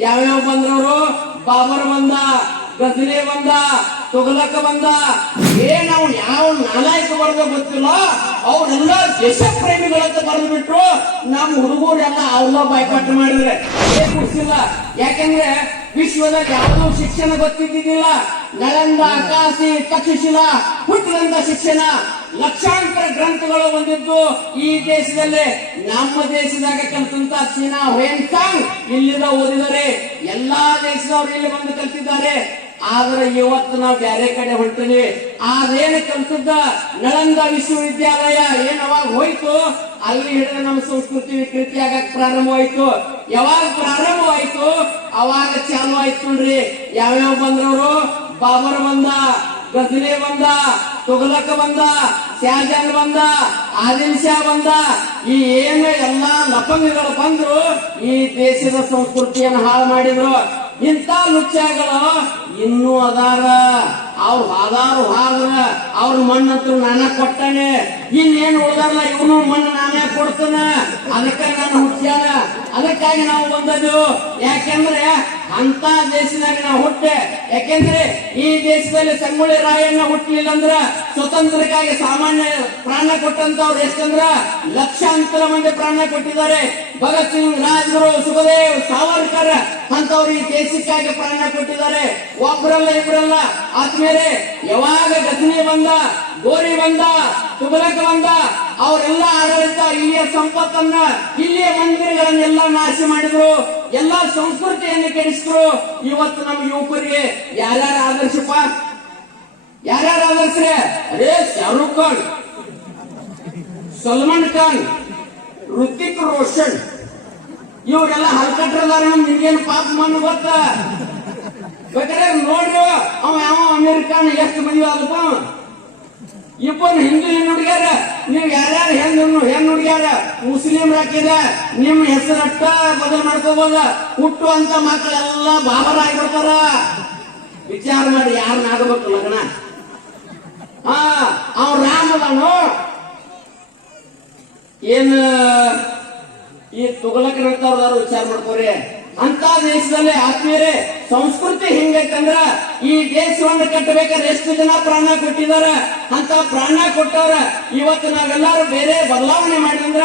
ಯಾವ್ಯಾವ ಬಂದ್ರವರು ಬಾಬರ್ ಬಂದ, ಗಜ್ರಿ ಬಂದ ತುಗಲಕ ಬಂದ. ನಾವು ಯಾವ ನಾಲಾಯಕ ಬರ್ದ ಗೊತ್ತಿಲ್ಲ. ಅವ್ರೆಲ್ಲ ದೇಶ ಪ್ರೇಮಿಗಳಂತ ಬರೆದು ಬಿಟ್ರು ನಮ್ಮ ಹುಡುಗರೆಲ್ಲ ಅವಲ್ಲ ಬಾಯ್ಪಾಟ್ ಮಾಡಿದ್ರೆ. ಏನ್ ಕುಡ್ಸಿಲ್ಲ. ಯಾಕಂದ್ರೆ ವಿಶ್ವದಲ್ಲಿ ಯಾವ್ದು ಶಿಕ್ಷಣ ಗೊತ್ತಿದ್ದಿದ್ದಿಲ್ಲ. ನಳಂದ ಕಾಶಿ ತಕ್ಷಶಿಲಾ ಹುಟ್ಟಿದಂತ ಶಿಕ್ಷಣ, ಲಕ್ಷಾಂತರ ಗ್ರಂಥಗಳು ಹೊಂದಿದ್ದು ಈ ದೇಶದಲ್ಲಿ. ನಮ್ಮ ದೇಶದಾಗ ಕಲಿತಂತ ಚೀನಾ ಹುಯೆನ್ಸಾಂಗ್ ಇಲ್ಲಿಂದ ಓದಿದ್ದಾರೆ ಎಲ್ಲಾ ದೇಶದವರು ಇಲ್ಲಿ ಬಂದು ಕಲ್ತಿದ್ದಾರೆ. ಆದ್ರೆ ಇವತ್ತು ನಾವು ಬೇರೆ ಕಡೆ ಹೊಂಟಿವಿ. ಆದ್ರೇನು ಕಲ್ತಿದ್ದ ನಳಂದ ವಿಶ್ವವಿದ್ಯಾಲಯ ಏನ್ ಹೋಯ್ತು. ಅಲ್ಲಿ ಹಿಡಿದ ನಮ್ಮ ಸಂಸ್ಕೃತಿ ವಿಕೃತಿ ಆಗಕ್ ಪ್ರಾರಂಭವಾಯ್ತು. ಯಾವಾಗ ಪ್ರಾರಂಭವಾಯ್ತು? ಅವಾಗ ಚಾಲು ಆಯ್ತು ನೋಡ್ರಿ. ಯಾವ್ಯಾವ ಬಂದ್ರವರು? ಬಾಬರ್ ಬಂದ ಗಜನಿ ಬಂದ ತುಗಲಕ್ ಬಂದ ಶಾಜಾನ್ ಬಂದ, ಆದಿಲ್ ಶಾ ಬಂದ. ಈ ಏನು ಎಲ್ಲಾ ಲಪಂಗಗಳು ಬಂದ್ರು, ಈ ದೇಶದ ಸಂಸ್ಕೃತಿಯನ್ನು ಹಾಳು ಮಾಡಿದ್ರು. ಇಂಥ ಲುಚ್ಚಾಗಳು ಇನ್ನೂ ಅದಾರ. ಅವ್ರು ಹಾದಾರು ಹಾದ್ರ ಅವ್ರ ಮಣ್ಣಂತೂ ನಾನ ಕೊಟ್ಟಾನೆ. ಇನ್ನೇನು ಉಳ್ದಾರಲ್ಲ ಇವನು ಮಣ್ಣು ನಾನೇ ಕೊಡ್ತಾನ. ಅದಕ್ಕೆ ನಾನು ಹುಟ್ಟ್ಯಾನ ಅದಕ್ಕಾಗಿ ನಾವು ಬಂದದ್ದು. ಯಾಕೆಂದ್ರೆ ಅಂತ ದೇಶದಾಗ ನಾವು ಹುಟ್ಟೆ. ಯಾಕೆಂದ್ರೆ ಈ ದೇಶದಲ್ಲಿ ಸಂಗೊಳ್ಳಿ ರಾಯಣ್ಣ ಹುಟ್ಟಲಿಲ್ಲ ಅಂದ್ರ ಸ್ವತಂತ್ರಕ್ಕಾಗಿ ಸಾಮಾನ್ಯ ಪ್ರಾಣ ಕೊಟ್ಟಂತವ್ರು ಎಷ್ಟಂದ್ರ? ಲಕ್ಷಾಂತರ ಮಂದಿ ಪ್ರಾಣ ಕೊಟ್ಟಿದ್ದಾರೆ. ಭಗತ್ ಸಿಂಗ್, ರಾಜ್ಗುರು, ಸುಖದೇವ್, ಸಾವರ್ಕರ್ ಅಂತವ್ರು ಈ ದೇಶಕ್ಕಾಗಿ ಪ್ರಾಣ ಕೊಟ್ಟಿದ್ದಾರೆ. ಒಬ್ಬರಲ್ಲ ಇಬ್ಬರಲ್ಲ ಆದ್ಮೇಲೆ ಯಾವಾಗ ಗಜನಿ ಬಂದ, ಗೋರಿ ಬಂದ ತುಬಲಕ್ ಬಂದ ಅವರೆಲ್ಲ ಆಡಳಿತ ಇಲ್ಲಿಯ ಸಂಪತ್ತನ್ನ, ಇಲ್ಲಿಯ ಮಂದಿರಗಳನ್ನೆಲ್ಲ ನಾಶ ಮಾಡಿದ್ರು. ಎಲ್ಲಾ ಸಂಸ್ಕೃತಿಯನ್ನು ಕೆಡಿಸಿದ್ರು. ಇವತ್ತು ನಮ್ಮ ಯುವಕರಿಗೆ ಯಾರ್ಯಾರ ಆದರ್ಶಪ್ಪ? ಯಾರ್ಯಾರ ಆದರ್ಶ್ರೆ? ಅದೇ ಶಾರುಖ್ ಖಾನ್, ಸಲ್ಮಾನ್ ಖಾನ್ ಋತಿಕ್ ರೋಷನ್. ಇವರೆಲ್ಲ ಹಲ್ಕಟ್ರದಾರ ನಿಮ್ಗೇನು ಪಾಪ ಮಣ್ಣು ಗೊತ್ತ? ಬೇಕಾದ್ರೆ ನೋಡ್ರಿ ಅವ ಯಾವ ಅಮೇರಿಕಾನ ಎಷ್ಟು ಮಂದಿ ಆದಪ್ಪ. ಇಬ್ಬರು ಹಿಂದೂ ಹೆಣ್ಣು ನೀವು ಯಾರ್ಯಾರು ಹೆಣ್ಣು ಹೆಂಗ್ ಹುಡುಗ್ಯಾರ ಮುಸ್ಲಿಂ ಹಾಕಿದ ನಿಮ್ಮ ಹೆಸರಟ್ಟ ಬದಲ್ ಮಾಡ್ಕೋಬೋದ? ಹುಟ್ಟುವಂತ ಮಕ್ಕಳೆಲ್ಲ ಬಾಬರಾಗ್ಬಿಡ್ತಾರ ವಿಚಾರ ಮಾಡಿ ಯಾರನ್ನ ಆಗಬೇಕು ಲಗ್ನ ಹಾ ಅವ್ ರಾಮ ಅದಾನು? ಏನ್, ಈ ತುಗಲಕನಂತವ್ರದಾರು ವಿಚಾರ ಮಾಡ್ಕೋರಿ. ಅಂತ ದೇಶದಲ್ಲಿ ಆತ್ಮೀಯರೇ, ಸಂಸ್ಕೃತಿ ಹಿಂಗೈತಂದ್ರ ಈ ದೇಶವನ್ನು ಕಟ್ಟಬೇಕಾದ್ರೆ ಎಷ್ಟು ಜನ ಪ್ರಾಣ ಕೊಟ್ಟಿದಾರ ಅಂತ ಪ್ರಾಣ ಕೊಟ್ಟವ್ರ ಇವತ್ತು ನಾವೆಲ್ಲರೂ ಬೇರೆ ಬದಲಾವಣೆ ಮಾಡಿದ್ರ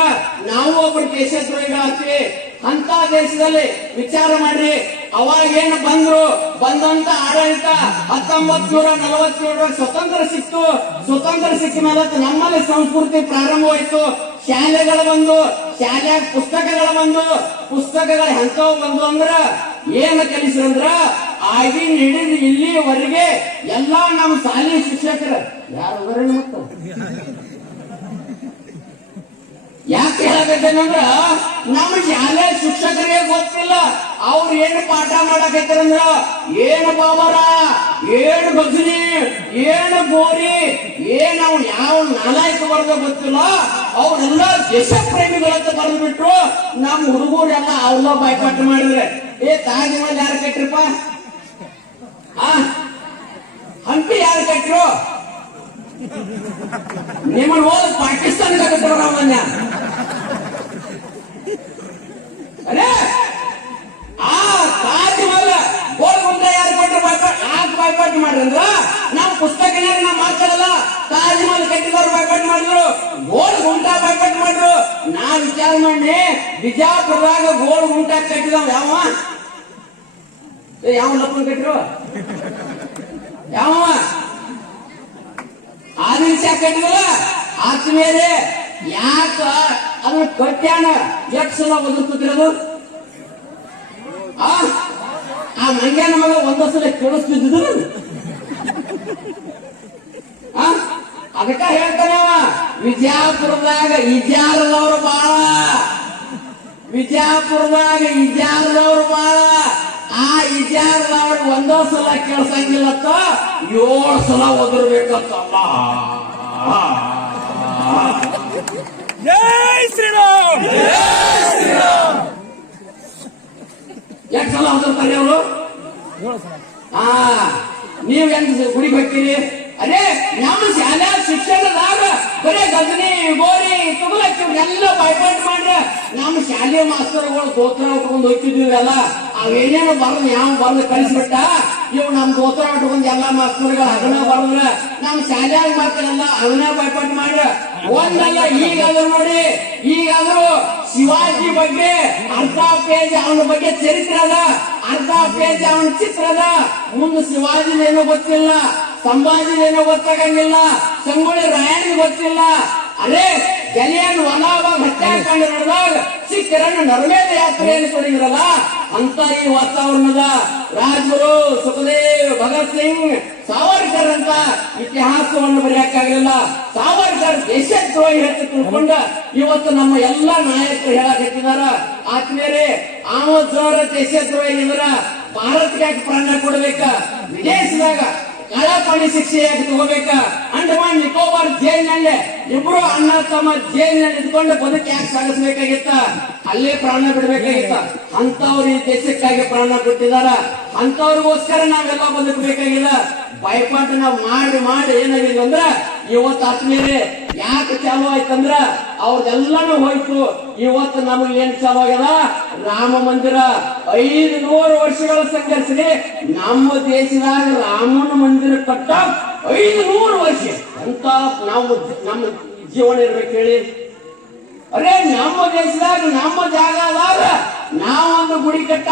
ನಾವು ಒಬ್ರು ದೇಶದ್ರೋಹಿಗಳಾಗ್ತೀವಿ ಅಂತ ದೇಶದಲ್ಲಿ ವಿಚಾರ ಮಾಡ್ರಿ, ಅವಾಗೇನು ಬಂದ್ರು, ಬಂದಂತ ಆಡಳಿತ ಹತ್ತೊಂಬತ್ ನೂರ ನಲವತ್ತೇಳರ ಸ್ವತಂತ್ರ ಸಿಕ್ತು. ಸ್ವತಂತ್ರ ಸಿಕ್ಕ ಮೇಲೆ ನಮ್ಮಲ್ಲಿ ಸಂಸ್ಕೃತಿ ಪ್ರಾರಂಭವಾಯ್ತು. ಶಾಲೆಗಳು ಬಂದು ಶಾಲೆ ಪುಸ್ತಕಗಳ ಬಂದು, ಪುಸ್ತಕಗಳು ಎಂತವು ಬಂದು ಅಂದ್ರ ಏನ ಕಲಿಸ್ರಂದ್ರ ಆಗಿನ ಹಿಡಿದು ಇಲ್ಲಿವರೆಗೆ ಎಲ್ಲಾ ನಮ್ಮ ಶಾಲೆ ಶಿಕ್ಷಕರು. ಯಾರು ಮತ್ತು? ಯಾಕೆ ಹೇಳಕತ್ತೇನಂದ್ರ ನಮ್ಮ ಶಾಲೆ ಶಿಕ್ಷಕರಿಗೆ ಗೊತ್ತಿಲ್ಲ. ಅವ್ರ ಏನು ಪಾಠ ಮಾಡಕತ್ತಾರಂದ್ರ ಏನು ಬಾಬರ, ಏನು ಗಜನಿ ಏನು ಗೋರಿ, ಏನ್ ಅವ್ನು ಯಾವ ನಾಲಾಯ್ಕ ಬರ್ದ ಗೊತ್ತಿಲ್ಲ. ಅವ್ರೆಲ್ಲ ದೇಶ ಪ್ರೇಮಿಗಳಂತ ಬರೆದು ಬಿಟ್ರು ನಮ್ಮ ಹುಡುಗರೆಲ್ಲ ಅವ್ರಲ್ಲ ಬಾಯ್ಪಾಟ್ ಮಾಡಿದ್ರೆ. ಏ, ತಾಯಿ ಯಾರು ಕಟ್ರಿಪ್ಪ ಆ? ಹಂಪಿ ಯಾರು ಕಟ್ರು ನಿಮ್ಮನ್ನ ಹೋದ ಕಟ್ಟಿದ್ರು ಕಟ್ಟೋಣ ಅರೇ ಆ ತಾಜ್ ಮಹಲ್ ಗೋಲ್ ಗುಂಡ ಯಾರು ಕೊಟ್ಟರು ಬಾಯ್ಪಾಟ್ ಯಾಕೆ ಬಾಯ್ಪಾಟ್ ಮಾಡ್ರಂದ್ರ ನಾವು ಪುಸ್ತಕನಾಗ ನಾವು ಮಾತಾಡಲ್ಲ ಮಹಲ್ ಕಟ್ಟಿದವ್ರು ಬಾಯ್ಪಾಟ್ ಮಾಡಿದ್ರು, ಗೋಲ್ ಗುಂಟ ಬಾಯ್ಪಾಟ್ ಮಾಡಿದ್ರು. ನಾ ವಿಚಾರ ಮಾಡಿ ಬಿಜಾಪುರದಾಗ ಗೋಲ್ ಗುಂಟ ಕಟ್ಟಿದವ್ ಯಾವ? ಯಾವ ಲಪ್ಪನ್ ಕಟ್ಟಿರು? ಯಾವ? ಆದಿಲ್ ಶಾ ಕಟ್ಟಿದಲ್ಲ? ಮೇಲೆ ಯಾಕ ಅದನ್ನ ಕಟ್ಟ್ಯಾನ ಎಷ್ಟು ಸಲ ಬದುಕುತ್ತಿರೋದು ಆ? ಆ ಮಂಗ್ಯಾನ ಮಗ ಒಂದ ಸಲ ಕೇಳಿಸ್ತಿದ್ದು ಆ ಅದಕ್ಕ ಹೇಳ್ತಾನೆ ಅವ ವಿಜಯಪುರದಾಗ ಇಜಾರದವ್ರು ಬಾಳ. ವಿಜಯಪುರದಾಗ ಇಜಾರದವ್ರು ಬಾಳ. ಆ ಇಜಾರದವ್ರು ಒಂದೋ ಸಲ ಕೇಳ್ಸಂಗಿಲ್ಲತ್ತ ಏಳು ಸಲ ಶ್ರೀರಾಮ್! ಎಷ್ಟು ಸಲ ಒದರ್ತಾರೆ ಅವರು? ಹಾ ನೀವ್ ಎಂತ ಗುಡಿ ಹೋಗ್ತೀರಿ ಅದೇ ನಮ್ಮ ಶಾಲಾ ಶಿಕ್ಷಣದಾಗ ಬರೇ ಗಜನಿ ಗೋರಿ, ತುಗುಲಕ್ಕಿ ಎಲ್ಲ ಬೈಪಾಟ್ ಮಾಡ್ರ. ನಮ್ಮ ಶಾಲೆ ಮಾಸ್ತರ್ಗಳು ಗೋತ್ರ ಹಾಕೊಂಡು ಹೋಗ್ತಿದ್ದೀವಲ್ಲ ಅವೇನೇನು ಬರ್ದು ಯಾವ ಬರ್ದು ಕಳಿಸ್ಬಿಟ್ಟ ಇವ್ ನಮ್ ಗೋತ್ರ ಹಾಕೊಂಡು ಎಲ್ಲಾ ಮಾಸ್ತರ್ಗಳು ಅದನ್ನ ಬರ್ದ್ರ. ನಮ್ ಶಾಲ್ಯಾಗ ಮಾಡ್ತಾರಲ್ಲ ಅದನ್ನ ಬೈಪಾಟ್ ಮಾಡ್ರ. ಒಂದಲ್ಲ, ಈಗಾದ್ರೂ ನೋಡಿ, ಈಗಾದ್ರೂ ಶಿವಾಜಿ ಬಗ್ಗೆ ಅರ್ಧ ಪೇಜ್ ಅವನ ಬಗ್ಗೆ ಚರಿತ್ರೆ ಅದ. ಅರ್ಧ ಪೇಜ್ ಅವನ ಚಿತ್ರದ. ಮುಂದೆ ಶಿವಾಜಿನೇನೋ ಗೊತ್ತಿಲ್ಲ ಸಂಭಾಜಿನೇನೋ ಗೊತ್ತಾಗಂಗಿಲ್ಲ, ಸಂಗೊಳ್ಳಿ ರಾಯಣ್ಣ ಗೊತ್ತಿಲ್ಲ. ಅದೇ ಜಲಿಯನ್ ವಲಾಬಾಗ್ ಹತ್ಯಾಕಾಂಡ ನಡೆದಾಗ ಸಿಖ್ಖರನ್ನು ನರಮೇಧ ಯಾತ್ರೆಯನ್ನು ತೊಡಗಿರಲ್ಲ? ಅಂತ ಈ ವಾತಾವರಣದ ರಾಜಗುರು ಸುಖದೇವ್, ಭಗತ್ ಸಿಂಗ್, ಸಾವರ್ಕರ್ ಅಂತ ಇತಿಹಾಸವನ್ನು ಬರೆಯಕ್ಕಾಗಲಿಲ್ಲ ಸಾವರ್ಕರ್ ದೇಶದ್ರೋಹಿ ಅಂತ ತಿಳ್ಕೊಂಡ ಇವತ್ತು ನಮ್ಮ ಎಲ್ಲ ನಾಯಕರು ಹೇಳಕತ್ತಿದಾರ. ಆವ ಜೋರ ದೇಶದ್ರೋಹಿ ಅಂದ್ರ ಭಾರತಕ್ಕೆ ಪ್ರಾಣ ಕೊಡ್ಬೇಕ? ವಿದೇಶದಾಗ ಕಳಪಾಣಿ ಶಿಕ್ಷೆ ಯಾಕೆ ತಗೋಬೇಕ? ಅಂಡಮಾನ್ ನಿಕೋಬಾರ್ ಜೈಲಿನಲ್ಲಿ ಇಬ್ರು ಅಣ್ಣ ತಮ್ಮ ಜೈಲಿನಲ್ಲಿ ಇದ್ಕೊಂಡು ಬದುಕು ಯಾಕೆ ಸಾಗಿಸ್ಬೇಕಾಗಿತ್ತ? ಅಲ್ಲೇ ಪ್ರಾಣ ಬಿಡ್ಬೇಕಾಗಿತ್ತ? ಅಂತವ್ರು ಈ ದೇಶಕ್ಕಾಗಿ ಪ್ರಾಣ ಬಿಟ್ಟಿದಾರ. ಅಂತವ್ರಿಗೋಸ್ಕರ ನಾವೆಲ್ಲ ಬದುಕಬೇಕಾಗಿಲ್ಲ. ಭಯಪಾಠ ನಾವು ಮಾಡಿ ಮಾಡಿ ಏನಾಗಿದೆ ಅಂದ್ರ ಇವತ್ತು ಆತ್ಮೀಯರೇ ಯಾಕೆ ಚಾಲು ಆಯ್ತಂದ್ರ ಅವ್ರದೆಲ್ಲಾನು ಹೋಯ್ತು. ಇವತ್ತು ನಮಗೆ ಏನ್ ಚಾಲು ಆಗ್ಯದ? ರಾಮ ಮಂದಿರ. ಐದು ನೂರು ವರ್ಷಗಳ ಸಂಘರ್ಷರಿ ನಮ್ಮ ದೇಶದಾಗ ರಾಮನ ಮಂದಿರ ಕಟ್ಟ ಐದು ನೂರು ವರ್ಷ. ಅಂತ ನಾವು ನಮ್ಮ ಜೀವನ ಇರ್ಬೇಕು ಹೇಳಿ? ಅರೇ, ನಮ್ಮ ದೇಶದಾಗ, ನಮ್ಮ ಜಾಗದಾಗ ನಾವೊಂದು ಗುಡಿ ಕಟ್ಟ